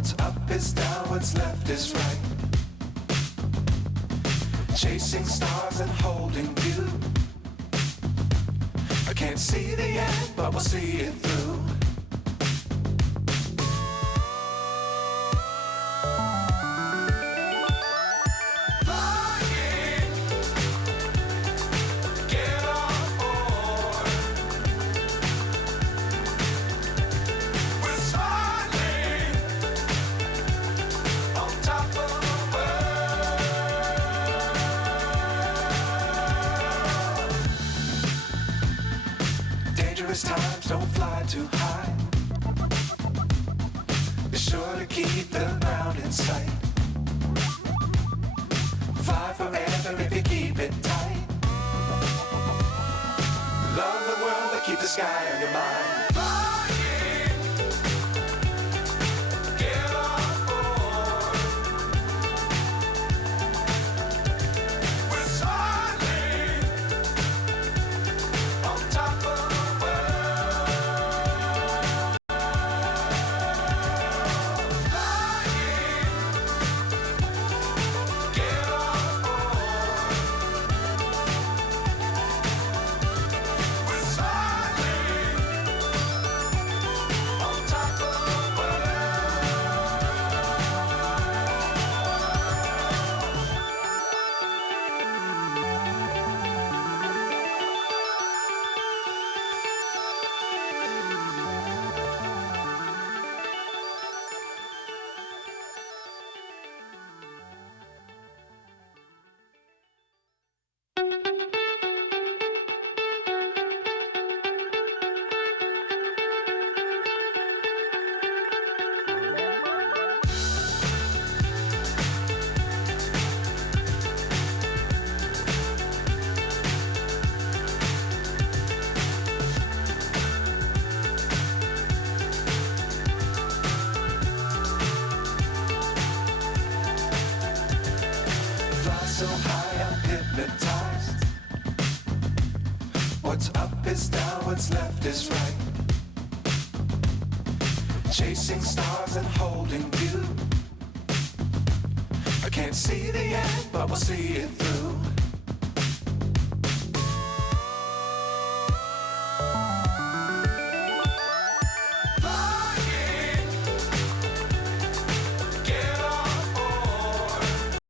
What's up is down, what's left is right. Chasing stars and holding you. I can't see the end, but we'll see it through. Times don't fly too high. Be sure to keep the ground in sight. Fly forever if you keep it tight. Love the world but keep the sky on your mind. So high I'm hypnotized. What's up is down, what's left is right. Chasing stars and holding you. I can't see the end, but we'll see it through.